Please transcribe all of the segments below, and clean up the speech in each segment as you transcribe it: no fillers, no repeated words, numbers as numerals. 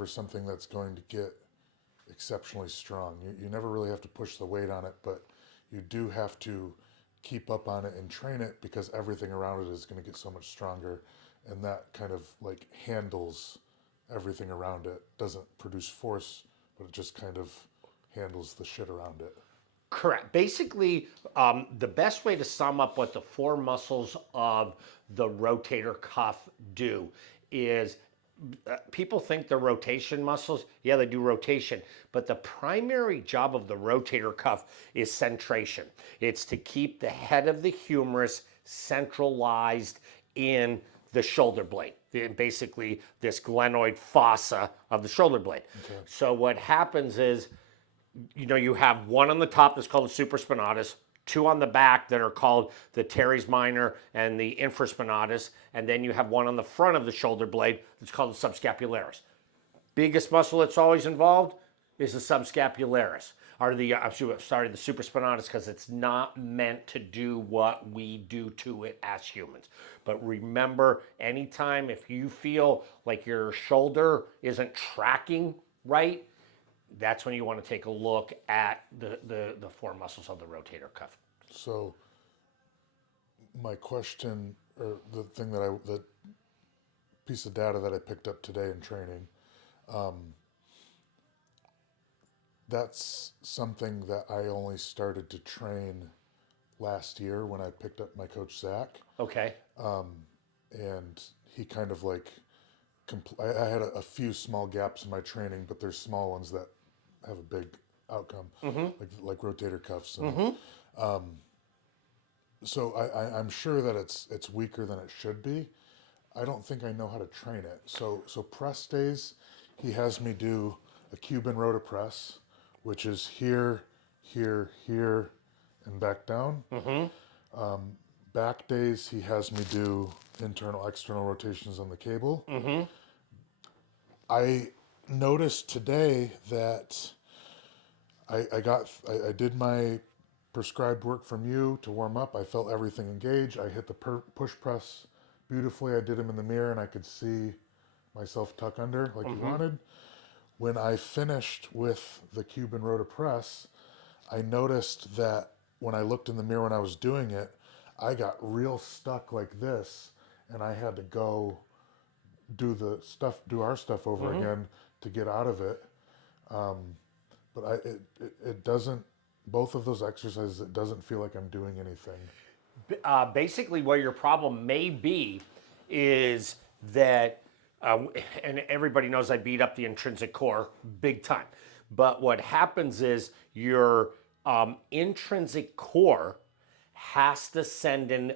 for something that's going to get exceptionally strong. You never really have to push the weight on it, but you do have to keep up on it and train it because everything around it is going to get so much stronger, and that kind of like handles everything around it. Doesn't produce force, but it just kind of handles the shit around it. Correct. Basically, the best way to sum up what the four muscles of the rotator cuff do is people think they're rotation muscles. Yeah, they do rotation, but the primary job of the rotator cuff is centration. It's to keep the head of the humerus centralized in the shoulder blade, basically this glenoid fossa of the shoulder blade. Okay. So what happens is, you have one on the top that's called the supraspinatus, two on the back that are called the teres minor and the infraspinatus, and then you have one on the front of the shoulder blade that's called the subscapularis. Biggest muscle that's always involved is the subscapularis, or the the supraspinatus, because it's not meant to do what we do to it as humans. But remember, anytime if you feel like your shoulder isn't tracking right, that's when you want to take a look at the four muscles of the rotator cuff. So my question, or the piece of data that I picked up today in training, that's something that I only started to train last year when I picked up my coach Zach, Okay. and he kind of like I had a few small gaps in my training, but there's small ones that have a big outcome, like rotator cuffs, and so I'm sure that it's weaker than it should be. I don't think I know how to train it. So press days, he has me do a Cuban rota press, which is here, here, here, and back down. Back days, he has me do internal, external rotations on the cable. I noticed today that I did my prescribed work from you to warm up. I felt everything engage. I hit the push press beautifully. I did them in the mirror and I could see myself tuck under like you wanted. When I finished with the Cuban rota press, I noticed that when I looked in the mirror when I was doing it, I got real stuck like this, and I had to go do our stuff over again to get out of it. But it doesn't. Both of those exercises, it doesn't feel like I'm doing anything. Basically, what your problem may be is that, and everybody knows I beat up the intrinsic core big time. But what happens is your intrinsic core has to send in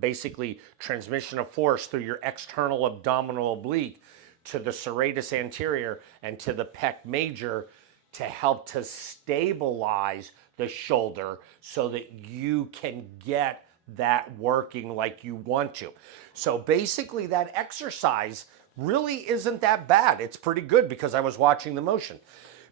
basically transmission of force through your external abdominal oblique to the serratus anterior and to the pec major to help to stabilize the shoulder so that you can get that working like you want to. So basically, that exercise really isn't that bad. It's pretty good because I was watching the motion.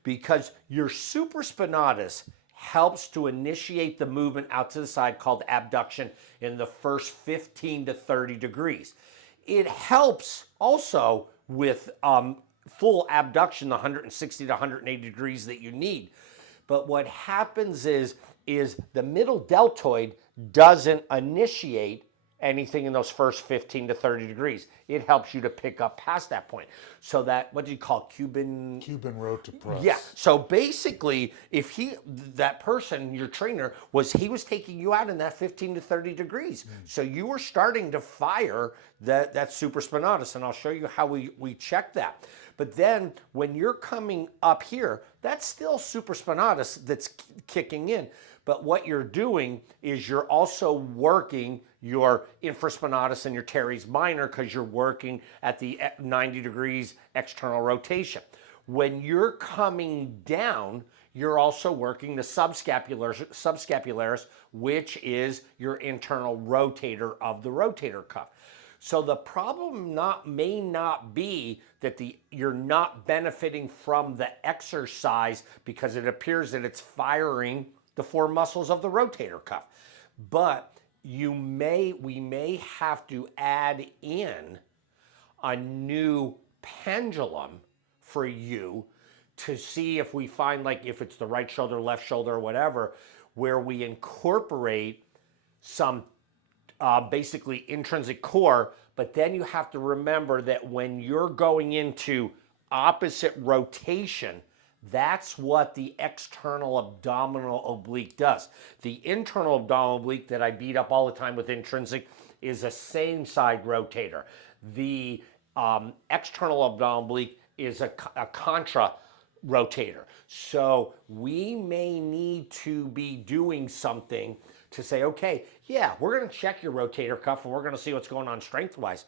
Because your supraspinatus helps to initiate the movement out to the side called abduction in the first 15 to 30 degrees. It helps also with full abduction, the 160 to 180 degrees that you need. But what happens is the middle deltoid doesn't initiate anything in those first 15 to 30 degrees. It helps you to pick up past that point. So that, what do you call Cuban rota press. yeah. So basically, if that person, your trainer, he was taking you out in that 15 to 30 degrees. So you were starting to fire that supraspinatus, and I'll show you how we check that. But then when you're coming up here, that's still supraspinatus that's kicking in. But what you're doing is you're also working your infraspinatus and your teres minor because you're working at the 90 degrees external rotation. When you're coming down, you're also working the subscapularis, which is your internal rotator of the rotator cuff. So the problem may not be that you're not benefiting from the exercise because it appears that it's firing the four muscles of the rotator cuff. But we may have to add in a new pendulum for you to see if we find, like, if it's the right shoulder, left shoulder, or whatever, where we incorporate some basically intrinsic core. But then you have to remember that when you're going into opposite rotation, that's what the external abdominal oblique does. The internal abdominal oblique that I beat up all the time with intrinsic is a same side rotator. The external abdominal oblique is a contra rotator. So we may need to be doing something to say, okay, yeah, we're going to check your rotator cuff and we're going to see what's going on strength-wise.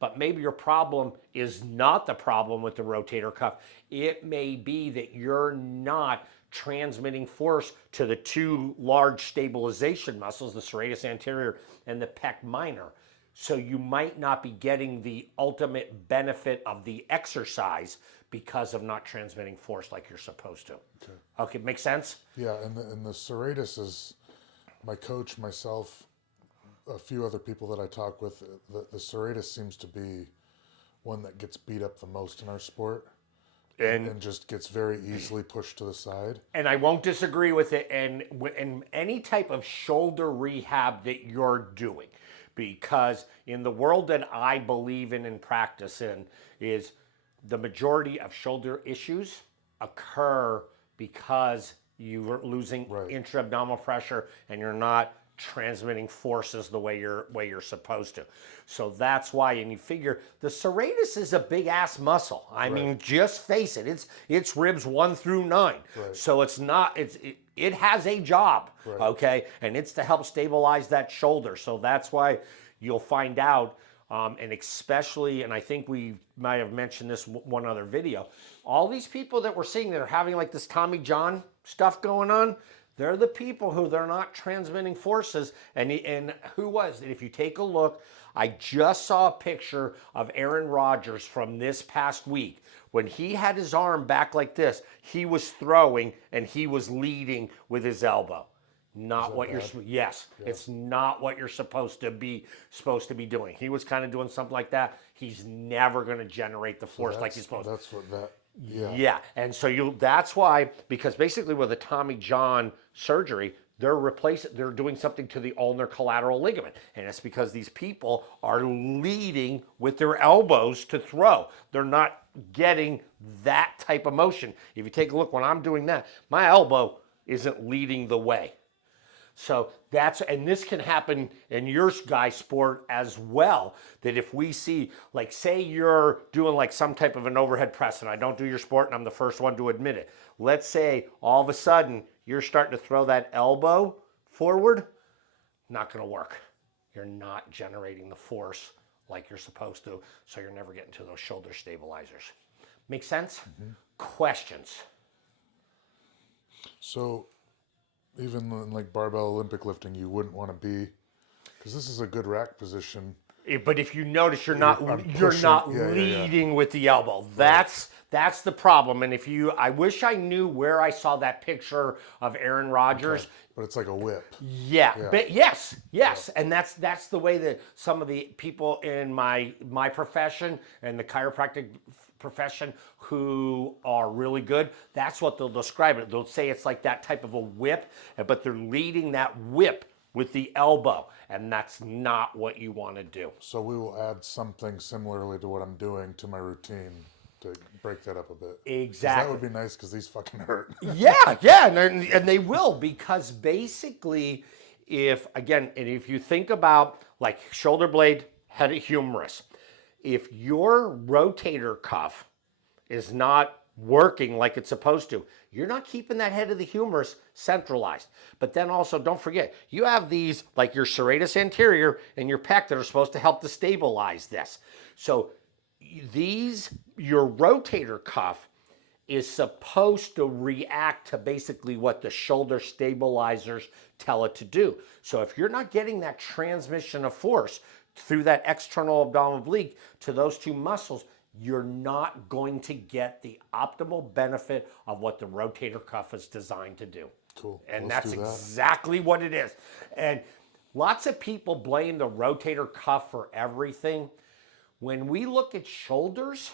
But maybe your problem is not the problem with the rotator cuff. It may be that you're not transmitting force to the two large stabilization muscles, the serratus anterior and the pec minor. So you might not be getting the ultimate benefit of the exercise because of not transmitting force like you're supposed to. Okay, makes sense? Yeah, and the serratus is my coach, myself, a few other people that I talk with. The serratus seems to be one that gets beat up the most in our sport, and just gets very easily pushed to the side. And I won't disagree with it. And any type of shoulder rehab that you're doing, because in the world that I believe in and practice in, is the majority of shoulder issues occur because you're losing intra-abdominal pressure and you're not transmitting forces the way you're supposed to. So that's why, and you figure the serratus is a big ass muscle. I mean, just face it. It's ribs 1 through 9. So it's not, it has a job, okay? And it's to help stabilize that shoulder. So that's why you'll find out, and especially, and I think we might have mentioned this one other video, all these people that we're seeing that are having like this Tommy John stuff going on, they're the people who they're not transmitting forces. And who was it? If you take a look, I just saw a picture of Aaron Rodgers from this past week. When he had his arm back like this, he was throwing and he was leading with his elbow. Not what you're, yes, it's not what you're supposed to be doing. He was kind of doing something like that. He's never going to generate the force like he's supposed to. That's what that. Yeah, and so that's why, because basically with a Tommy John surgery, they're doing something to the ulnar collateral ligament. And it's because these people are leading with their elbows to throw. They're not getting that type of motion. If you take a look, when I'm doing that, my elbow isn't leading the way. So and this can happen in your guy sport as well, that if we see, like, say you're doing like some type of an overhead press, and I don't do your sport and I'm the first one to admit it. Let's say all of a sudden you're starting to throw that elbow forward, not going to work. You're not generating the force like you're supposed to, so you're never getting to those shoulder stabilizers. Make sense? Questions? So, even in like barbell Olympic lifting, you wouldn't want to be, because this is a good rack position. But if you notice, you're not pushing, leading with the elbow. That's the problem. And I wish I knew where I saw that picture of Aaron Rodgers. Okay. But it's like a whip. Yeah. But yes, and that's the way that some of the people in my profession and the chiropractic profession who are really good, that's what they'll describe it. They'll say it's like that type of a whip, but they're leading that whip with the elbow, and that's not what you want to do. So we will add something similarly to what I'm doing to my routine to break that up a bit. Exactly. That would be nice, because these fucking hurt. Yeah, and they will, because basically, if you think about like shoulder blade, head of humerus, if your rotator cuff is not working like it's supposed to, you're not keeping that head of the humerus centralized. But then also, don't forget, you have these, like your serratus anterior and your pec, that are supposed to help to stabilize this. So your rotator cuff is supposed to react to basically what the shoulder stabilizers tell it to do. So if you're not getting that transmission of force through that external abdominal oblique to those two muscles, you're not going to get the optimal benefit of what the rotator cuff is designed to do. Cool. And Let's that's do that. exactly what it is. And lots of people blame the rotator cuff for everything. When we look at shoulders,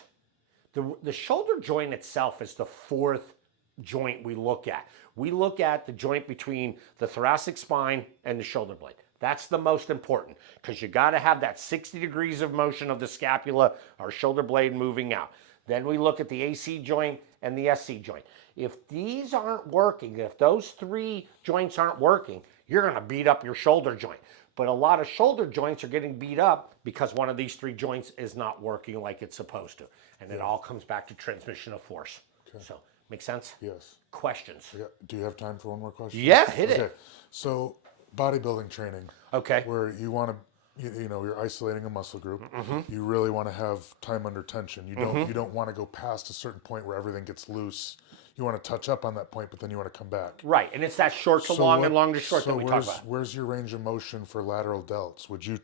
The shoulder joint itself is the fourth joint we look at. We look at the joint between the thoracic spine and the shoulder blade. That's the most important because you got to have that 60 degrees of motion of the scapula or shoulder blade moving out. Then we look at the AC joint and the SC joint. If these aren't working, if those three joints aren't working, you're going to beat up your shoulder joint. But a lot of shoulder joints are getting beat up because one of these three joints is not working like it's supposed to. And it all comes back to transmission of force. So, make sense? Yes. Questions? Yeah. Do you have time for one more question? Yeah, hit it. So, bodybuilding training. Okay. Where you want to, you're isolating a muscle group. Mm-hmm. You really want to have time under tension. You don't want to go past a certain point where everything gets loose. You want to touch up on that point, but then you want to come back. Right, and it's that short to long and long to short that we talk about. Where's your range of motion for lateral delts? Would you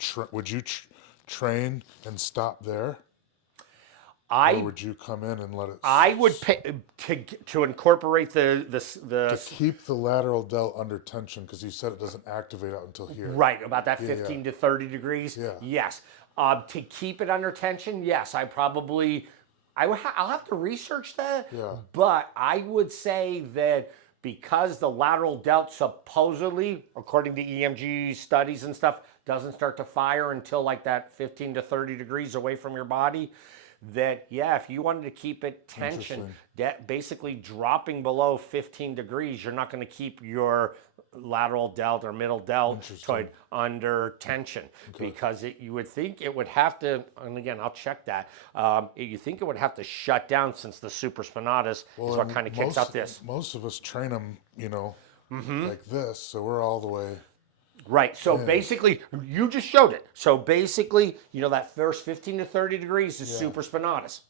train and stop there? Or would you come in and let it? I would pay to incorporate the to keep the lateral delt under tension because you said it doesn't activate out until here. Right, about that 15 to 30 degrees. Yeah. Yes. To keep it under tension, yes, I'll have to research that. Yeah. But I would say that because the lateral delt supposedly, according to EMG studies and stuff, doesn't start to fire until like that 15 to 30 degrees away from your body, that, yeah, if you wanted to keep it tension, basically dropping below 15 degrees, you're not going to keep your lateral delt or middle deltoid under tension because you would think it would have to, and again, I'll check that, you think it would have to shut down since the supraspinatus is what kind of kicks out this. Most of us train them, like this, so we're all the way. Right. So basically, you just showed it. So basically, that first 15 to 30 degrees is supraspinatus.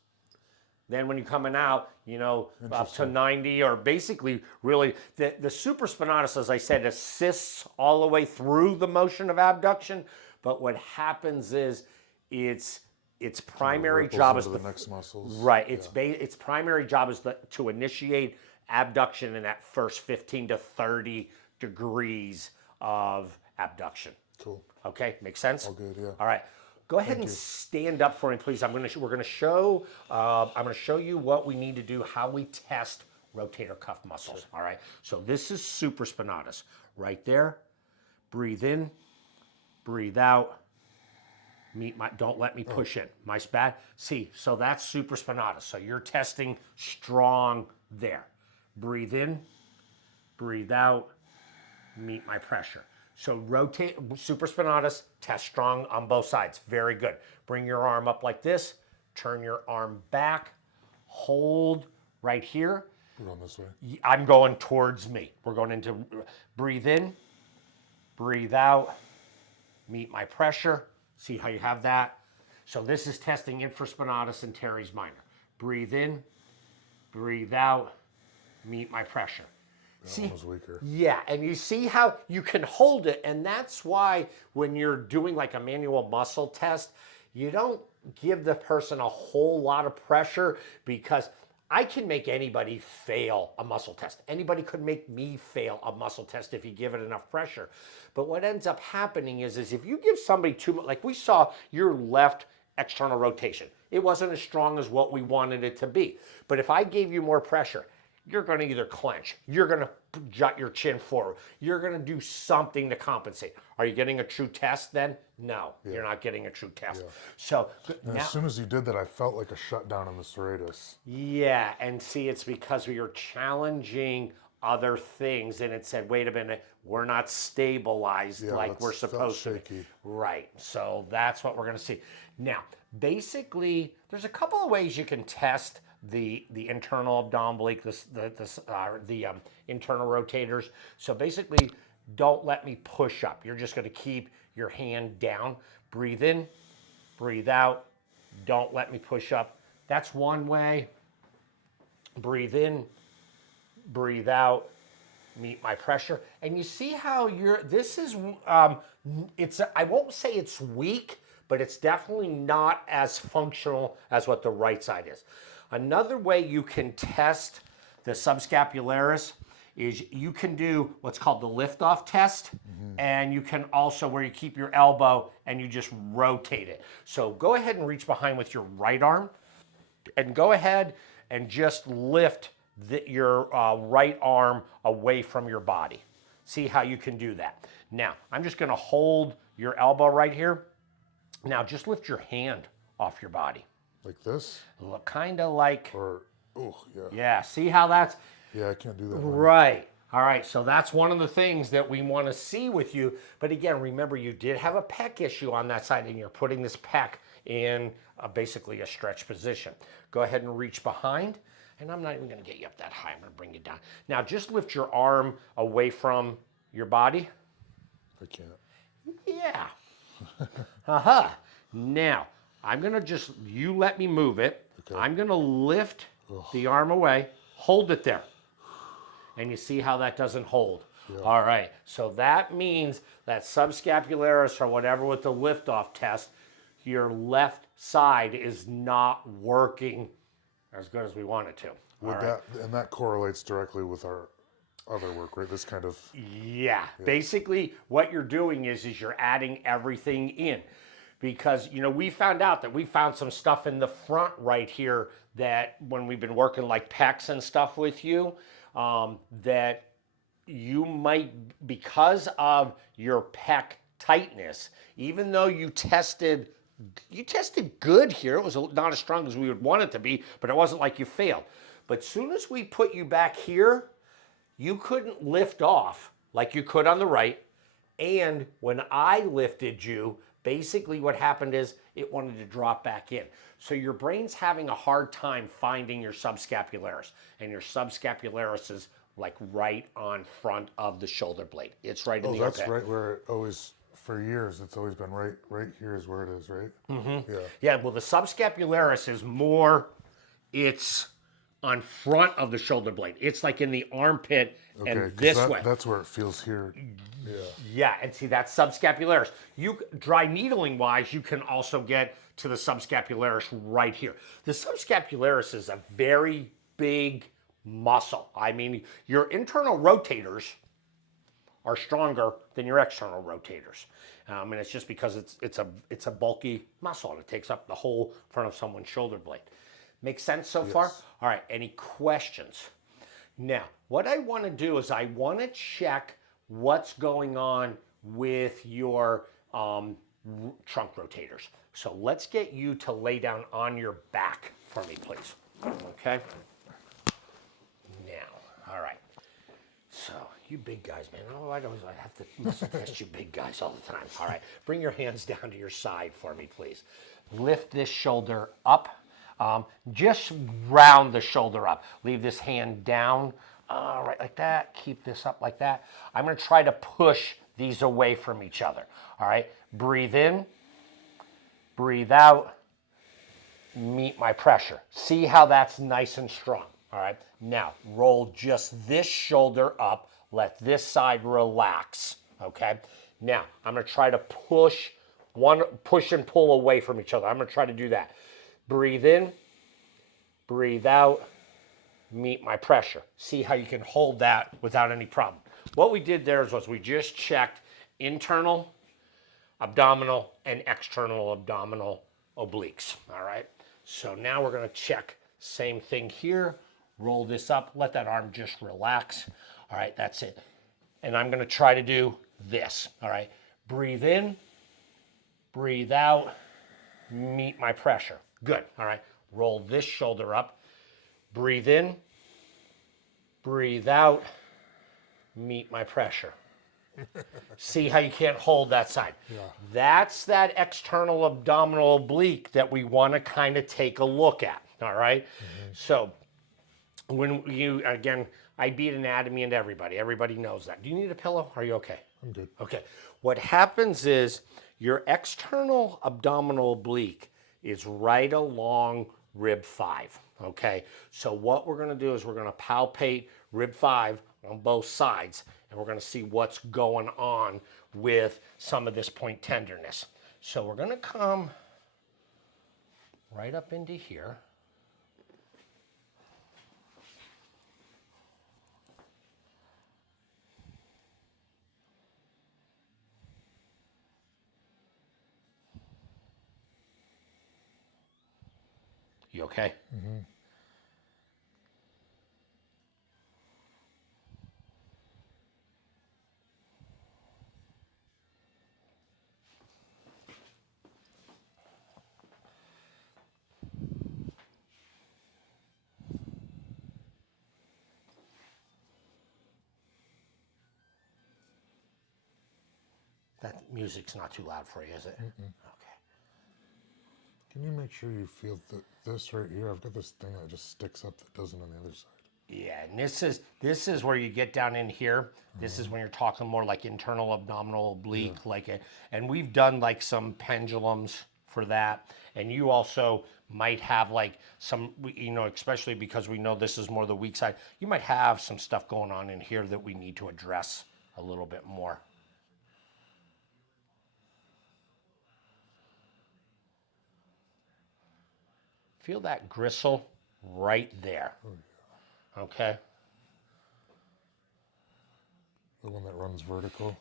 Then when you're coming out, up to 90 or basically really the supraspinatus, as I said, assists all the way through the motion of abduction. But what happens is its primary job is the next muscles. Right. Its primary job is to initiate abduction in that first 15 to 30 degrees of abduction. Cool. Okay, makes sense? All good, yeah. All right. Go ahead and stand up for me, please. We're going to show you what we need to do, how we test rotator cuff muscles. All right. So this is supraspinatus, right there. Breathe in, breathe out. Don't let me push in. My spat. See, so that's supraspinatus. So you're testing strong there. Breathe in, breathe out. Meet my pressure. So rotate supraspinatus, test strong on both sides. Very good. Bring your arm up like this. Turn your arm back. Hold right here. We're going this way. I'm going towards me. We're going into breathe in, breathe out. Meet my pressure. See how you have that? So this is testing infraspinatus and teres minor. Breathe in, breathe out. Meet my pressure. That one was weaker. Yeah, and you see how you can hold it, and that's why when you're doing like a manual muscle test, you don't give the person a whole lot of pressure because I can make anybody fail a muscle test. Anybody could make me fail a muscle test if you give it enough pressure. But what ends up happening is if you give somebody too much, like we saw your left external rotation, it wasn't as strong as what we wanted it to be. But if I gave you more pressure, you're going to either clench, you're going to jut your chin forward, you're going to do something to compensate. Are you getting a true test then? No, you're not getting a true test. Yeah. So And as soon as you did that, I felt like a shutdown in the serratus. yeah, and see, it's because we are challenging other things, and it said, wait a minute, we're not stabilized like we're supposed to be. Right, so that's what we're going to see. Now, basically, there's a couple of ways you can test the internal abdominal oblique, the internal rotators. So basically, don't let me push up. You're just going to keep your hand down. Breathe in, breathe out. Don't let me push up. That's one way. Breathe in, breathe out. Meet my pressure. And you see how this is, I won't say it's weak, but it's definitely not as functional as what the right side is. Another way you can test the subscapularis is you can do what's called the lift-off test, and you can also where you keep your elbow and you just rotate it. So go ahead and reach behind with your right arm. And go ahead and just lift your right arm away from your body. See how you can do that. Now, I'm just gonna hold your elbow right here. Now, just lift your hand off your body. Like this? Look, kind of like, Or, oh, yeah. yeah, see how that's, Yeah, I can't do that. One. right. All right, so that's one of the things that we want to see with you. But again, remember, you did have a pec issue on that side, and you're putting this pec in basically a stretch position. Go ahead and reach behind, and I'm not even going to get you up that high. I'm going to bring you down. Now, just lift your arm away from your body. I can't. Yeah. Uh-huh. Now, I'm going to just, you let me move it. Okay. I'm going to lift the arm away. Hold it there. And you see how that doesn't hold. Yeah. All right, so that means that subscapularis or whatever with the liftoff test, your left side is not working as good as we want it to. Would and that correlates directly with our other work, right? This kind of... Yeah, basically what you're doing is you're adding everything in. Because, you know, we found out that we found some stuff in the front right here that when we've been working like pecs and stuff with you, that you might, because of your pec tightness, even though you tested good here, it was not as strong as we would want it to be, but it wasn't like you failed. But soon as we put you back here, you couldn't lift off like you could on the right. And when I lifted you, basically what happened is it wanted to drop back in. So your brain's having a hard time finding your subscapularis, and your subscapularis is like right on front of the shoulder blade. It's right in the armpit. That's right where it always, for years, it's always been right here is where it is, right? Mm-hmm. Yeah. Yeah, well, the subscapularis is more, it's on front of the shoulder blade. It's like in the armpit and this way. That's where it feels here. Yeah. Yeah, and see, that's subscapularis. You dry needling wise, you can also get to the subscapularis right here. The subscapularis is a very big muscle. I mean, your internal rotators are stronger than your external rotators. And it's just because it's a bulky muscle and it takes up the whole front of someone's shoulder blade. Make sense so far? All right, any questions? Now, what I want to do is I want to check what's going on with your trunk rotators. So let's get you to lay down on your back for me, please. Okay? Now, all right. So, you big guys, man. Oh, I have to muscle test you big guys all the time. All right, bring your hands down to your side for me, please. Lift this shoulder up. Just round the shoulder up. Leave this hand down, right like that. Keep this up like that. I'm going to try to push these away from each other. All right, breathe in, breathe out, meet my pressure. See how that's nice and strong. All right, now roll just this shoulder up. Let this side relax. Okay, now I'm going to try to push and pull away from each other. I'm going to try to do that. Breathe in, breathe out, meet my pressure. See how you can hold that without any problem. What we did there was we just checked internal abdominal and external abdominal obliques, all right? So now we're gonna check, same thing here, roll this up, let that arm just relax. All right, that's it. And I'm gonna try to do this, all right? Breathe in, breathe out, meet my pressure. Good, all right. Roll this shoulder up. Breathe in, breathe out, meet my pressure. See how you can't hold that side. Yeah. That's that external abdominal oblique that we want to kind of take a look at, all right? Mm-hmm. So when you, again, I beat anatomy into everybody. Everybody knows that. Do you need a pillow? Are you okay? I'm good. Okay. What happens is your external abdominal oblique is right along rib 5, okay? So what we're gonna do is we're gonna palpate rib 5 on both sides, and we're gonna see what's going on with some of this point tenderness. So we're gonna come right up into here. You okay? That music's not too loud for you, is it? Okay. Can you make sure you feel this right here? I've got this thing that just sticks up that doesn't on the other side. Yeah, and this is where you get down in here. This is when you're talking more like internal abdominal oblique, like it. And we've done like some pendulums for that. And you also might have like some, especially because we know this is more the weak side. You might have some stuff going on in here that we need to address a little bit more. Feel that gristle right there. Okay. The one that runs vertical.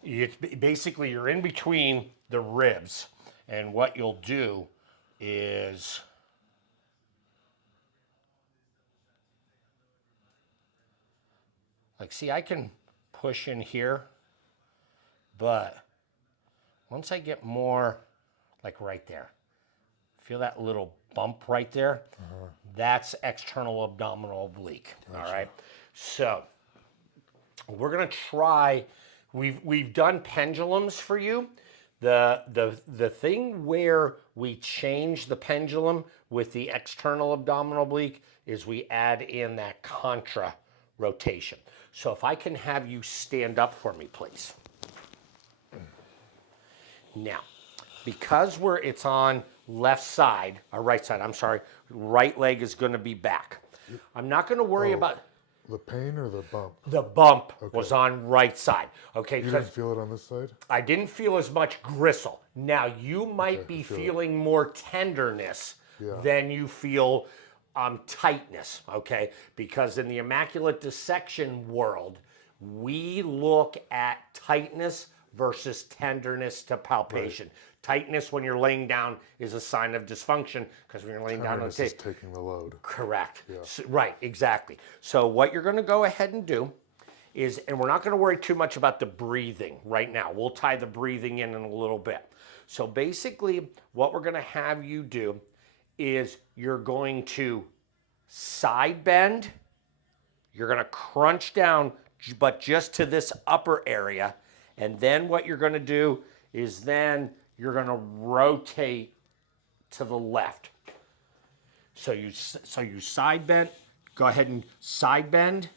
Basically, you're in between the ribs, and what you'll do is like, see, I can push in here, but once I get more like right there, feel that little bump right there? That's external abdominal oblique. All right. So we're gonna try. We've done pendulums for you. The thing where we change the pendulum with the external abdominal oblique is we add in that contra rotation. So if I can have you stand up for me, please. Now, because it's on left side, or right side, I'm sorry, right leg is going to be back. I'm not going to worry about The pain or the bump? the bump was on right side. Okay, You didn't feel it on this side? I didn't feel as much gristle. Now you might be feeling more tenderness than you feel tightness, okay? Because in the immaculate dissection world, we look at tightness versus tenderness to palpation. Tightness when you're laying down is a sign of dysfunction because when you're laying down on the Tenderness table. is taking the load. Correct. Right, exactly. So what you're going to go ahead and do is, and we're not going to worry too much about the breathing right now. We'll tie the breathing in a little bit. So basically what we're going to have you do is you're going to side bend, you're going to crunch down, but just to this upper area. And then what you're going to do is then you're going to rotate to the left. So you side bend, go ahead and side bend,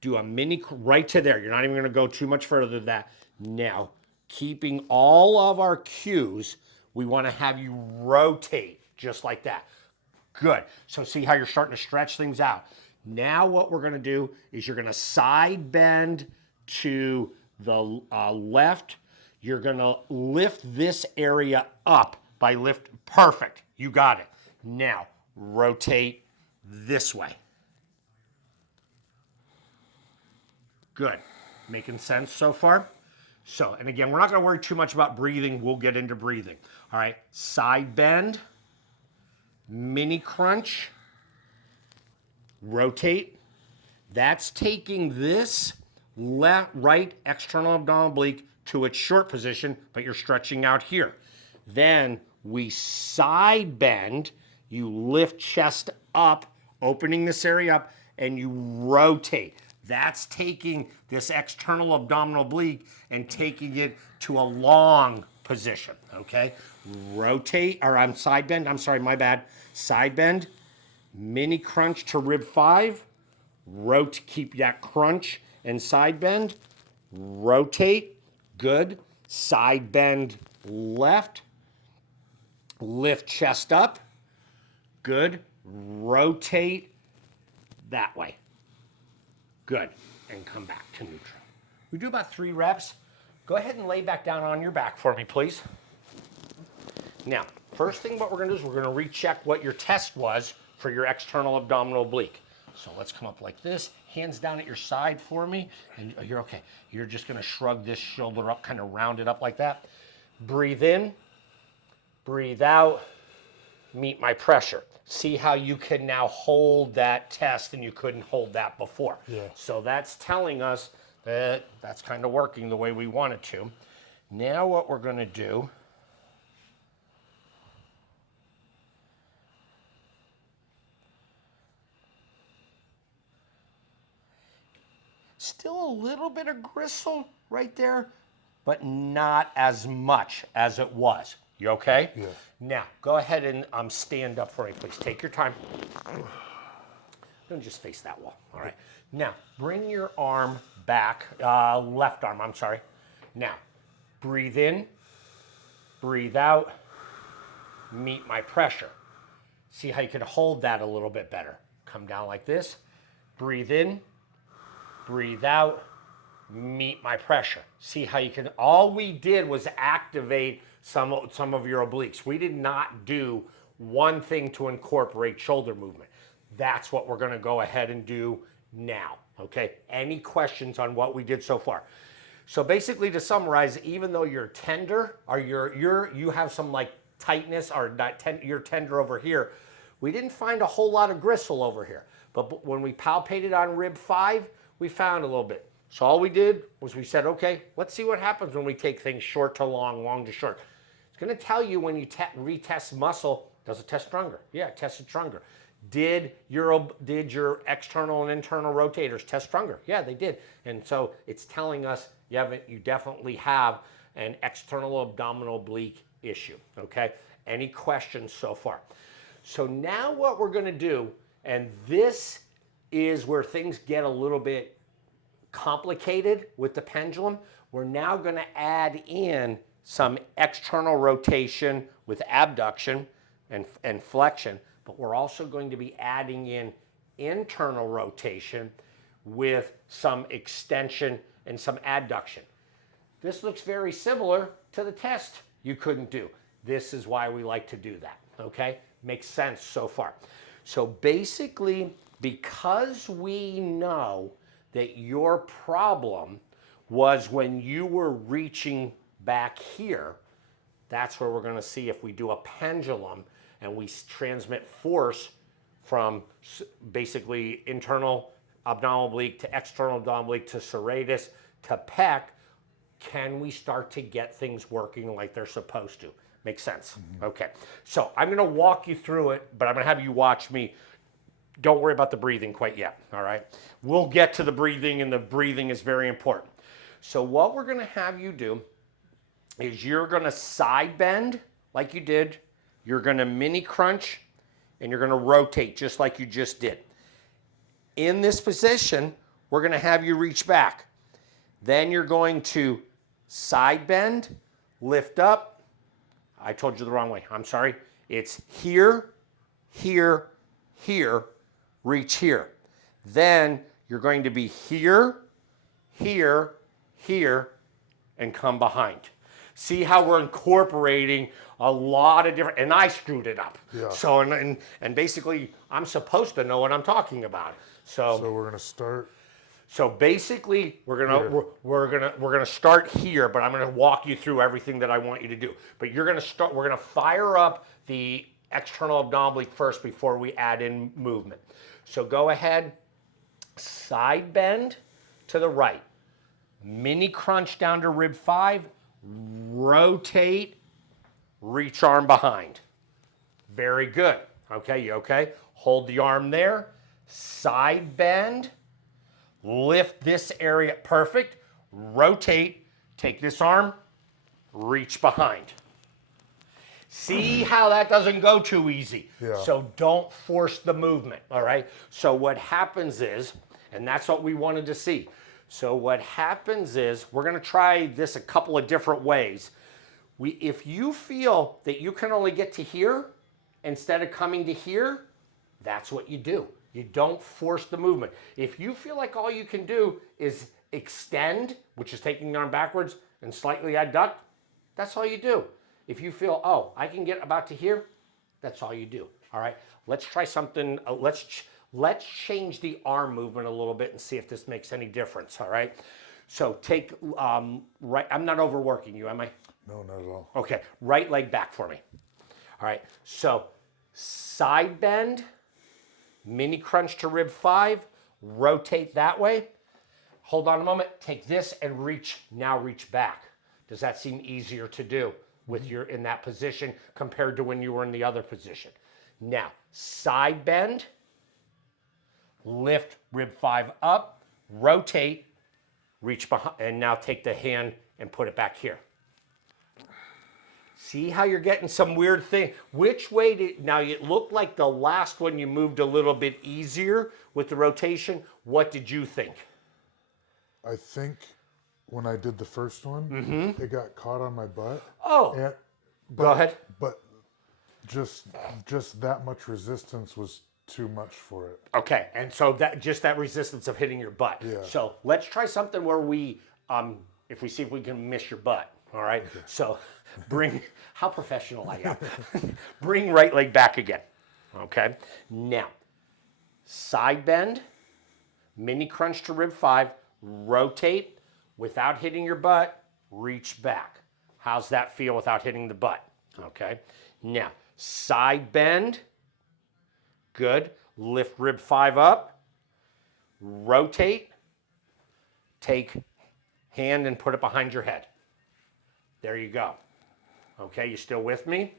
do a mini right to there. You're not even going to go too much further than that. Now, keeping all of our cues, we want to have you rotate just like that. Good. So see how you're starting to stretch things out. Now what we're going to do is you're going to side bend to the left. You're going to lift this area up by perfect. You got it. Now rotate this way. Good. Making sense so far? So, and again, we're not going to worry too much about breathing. We'll get into breathing. All right. Side bend, mini crunch, rotate. That's taking this right external abdominal oblique to its short position, but you're stretching out here. Then we side bend, you lift chest up, opening this area up, and you rotate. That's taking this external abdominal oblique and taking it to a long position, okay? Rotate, or I'm side bend, I'm sorry, my bad. Side bend, mini crunch to rib 5, keep that crunch and side bend, rotate, good, side bend left, lift chest up, good, rotate that way, good, and come back to neutral. We do about 3 reps. Go ahead and lay back down on your back for me, please. Now, first thing what we're gonna do is we're gonna recheck what your test was for your external abdominal oblique. So let's come up like this, hands down at your side for me, and you're okay. You're just gonna shrug this shoulder up, kind of round it up like that. Breathe in, breathe out, meet my pressure. See how you can now hold that test and you couldn't hold that before. Yeah. So that's telling us that that's kind of working the way we want it to. Now what we're going to do, still a little bit of gristle right there, but not as much as it was. You okay? Yeah. Now, go ahead and stand up for me, please. Take your time. Don't just face that wall. All right. Now, bring your arm back, left arm, I'm sorry. Now, breathe in, breathe out, meet my pressure. See how you can hold that a little bit better. Come down like this, breathe in, breathe out, meet my pressure. See how you can, all we did was activate some of your obliques. We did not do one thing to incorporate shoulder movement. That's what we're gonna go ahead and do now, okay? Any questions on what we did so far? So basically to summarize, even though you're tender, or you have some like tightness, or you're tender over here, we didn't find a whole lot of gristle over here. But when we palpated on rib 5, we found a little bit. So all we did was we said, okay, let's see what happens when we take things short to long, long to short. It's gonna tell you when you retest muscle, does it test stronger? Yeah, it tested stronger. Did your external and internal rotators test stronger? Yeah, they did. And so it's telling us you definitely have an external abdominal oblique issue, okay? Any questions so far? So now what we're gonna do, and this is where things get a little bit complicated with the pendulum, we're now gonna add in some external rotation with abduction and flexion, but we're also going to be adding in internal rotation with some extension and some adduction. This looks very similar to the test you couldn't do. This is why we like to do that, okay? Makes sense so far. So basically, because we know that your problem was when you were reaching back here, that's where we're gonna see if we do a pendulum and we transmit force from basically internal abdominal oblique to external abdominal oblique to serratus to pec, can we start to get things working like they're supposed to? Makes sense? Mm-hmm. Okay, so I'm gonna walk you through it, but I'm gonna have you watch me. Don't worry about the breathing quite yet, all right? We'll get to the breathing, and the breathing is very important. So what we're gonna have you do is you're gonna side bend like you did, you're gonna mini crunch, and you're gonna rotate just like you just did. In this position, we're gonna have you reach back. Then you're going to side bend, lift up. I told you the wrong way, I'm sorry. It's here, here, here, reach here. Then you're going to be here, here, here, and come behind. See how we're incorporating a lot of different, and I screwed it up. Yeah. So, and basically, I'm supposed to know what I'm talking about. So we're gonna start. So basically, we're gonna start here, but I'm gonna walk you through everything that I want you to do. But we're gonna fire up the external abdominal oblique first before we add in movement. So go ahead, side bend to the right, mini crunch down to rib 5, rotate, reach arm behind. Very good. Okay, you okay? Hold the arm there, side bend, lift this area, perfect, rotate, take this arm, reach behind. See how that doesn't go too easy. Yeah. So don't force the movement, all right? So what happens is, and that's what we wanted to see. So what happens is, we're gonna try this a couple of different ways. If you feel that you can only get to here instead of coming to here, that's what you do. You don't force the movement. If you feel like all you can do is extend, which is taking the arm backwards, and slightly adduct, that's all you do. If you feel, oh, I can get about to here, that's all you do. All right, let's try something. Let's change the arm movement a little bit and see if this makes any difference. All right. So take right. I'm not overworking you, am I? No, not at all. Okay, right leg back for me. All right. So Side bend, mini crunch to rib 5, rotate that way. Hold on a moment, take this and reach back. Does that seem easier to do with your in that position compared to when you were in the other position? Now, side bend, lift rib 5 up, rotate, reach behind, and now take the hand and put it back here. See how you're getting some weird thing? Which way did, now it looked like the last one you moved a little bit easier with the rotation. What did you think? I think when I did the first one, it got caught on my butt. Oh, And, go ahead. But just that much resistance was too much for it. Okay, and so that just that resistance of hitting your butt. Yeah. So let's try something where we, if we see if we can miss your butt. All right. Okay. So bring, how professional I am. Bring right leg back again. Okay. Now, side bend, mini crunch to rib 5, rotate without hitting your butt, reach back. How's that feel without hitting the butt? Okay. Now, side bend, good. Lift rib 5 up, rotate, take hand and put it behind your head. There you go. Okay, you still with me?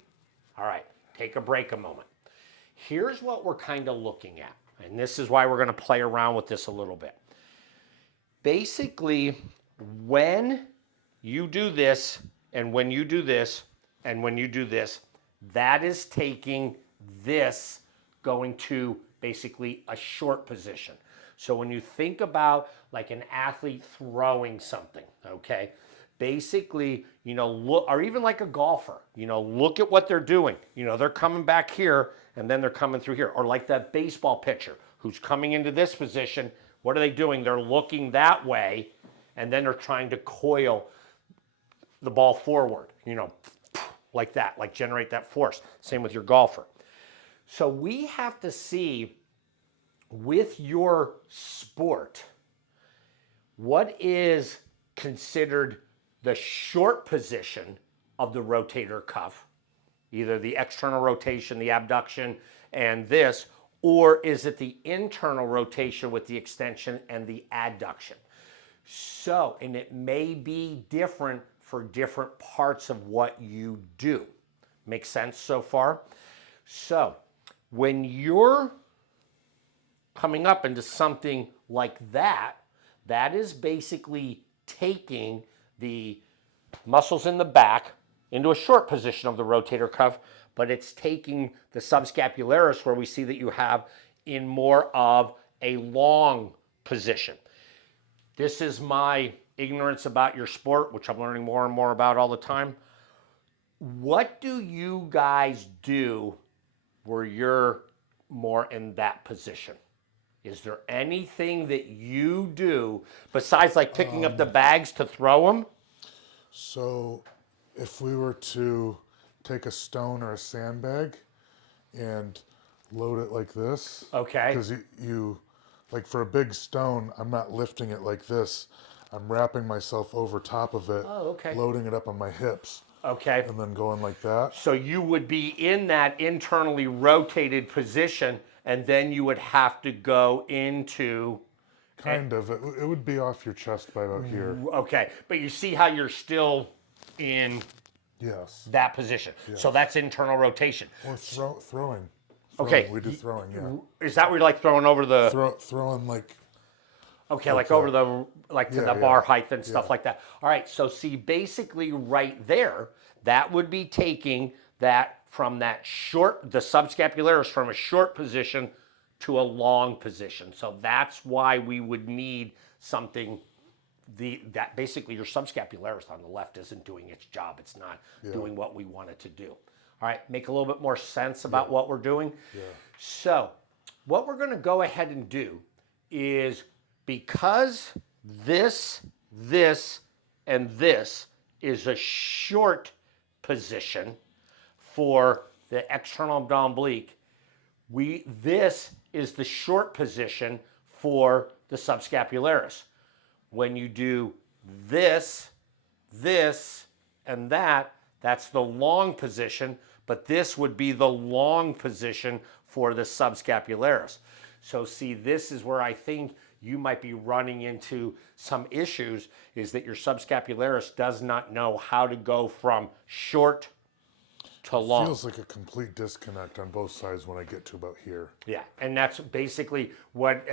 All right, take a break a moment. Here's what we're kind of looking at, and this is why we're going to play around with this a little bit. Basically, when you do this, and when you do this, and when you do this, that is taking this going to basically a short position. So when you think about like an athlete throwing something, okay, basically, look, or even like a golfer, look at what they're doing. They're coming back here and then they're coming through here. Or like that baseball pitcher who's coming into this position. What are they doing? They're looking that way and then they're trying to coil the ball forward, like that, like generate that force. Same with your golfer. So we have to see with your sport, what is considered the short position of the rotator cuff, either the external rotation, the abduction, and this, or is it the internal rotation with the extension and the adduction? So, and it may be different for different parts of what you do. Make sense so far? So, when you're coming up into something like that, that is basically taking the muscles in the back into a short position of the rotator cuff, but it's taking the subscapularis where we see that you have in more of a long position. This is my ignorance about your sport, which I'm learning more and more about all the time. What do you guys do where you're more in that position? Is there anything that you do besides like picking up the bags to throw them? So if we were to take a stone or a sandbag and load it like this. Okay. Because you, like for a big stone, I'm not lifting it like this. I'm wrapping myself over top of it, loading it up on my hips. Okay. And then going like that. So you would be in that internally rotated position, and then you would have to go into... Kind of. It would be off your chest by about here. Okay. But you see how you're still in that position. Yes. So that's internal rotation. Or throwing. Okay. We do throwing, yeah. Is that where you're like throwing over the... Throwing like... Okay, like over the, like to the bar height and stuff like that. All right, so see, basically right there, that would be taking that from that short, the subscapularis from a short position to a long position. So that's why we would need something, that basically your subscapularis on the left isn't doing its job. It's not doing what we want it to do. All right, make a little bit more sense about what we're doing? Yeah. So what we're gonna go ahead and do is, because this, and this is a short position for the external abdominal oblique, this is the short position for the subscapularis. When you do this, and that, that's the long position, but this would be the long position for the subscapularis. So see, this is where I think you might be running into some issues, is that your subscapularis does not know how to go from short to long. Feels like a complete disconnect on both sides when I get to about here. Yeah, and that's basically what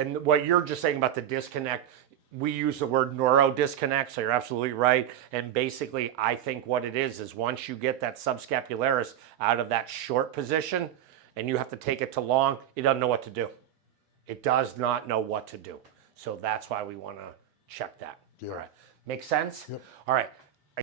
you're just saying about the disconnect. We use the word neuro disconnect, so you're absolutely right. And basically, I think what it is once you get that subscapularis out of that short position and you have to take it to long, it doesn't know what to do. It does not know what to do. So that's why we want to check that. Yeah. All right. Make sense? Yep. All right.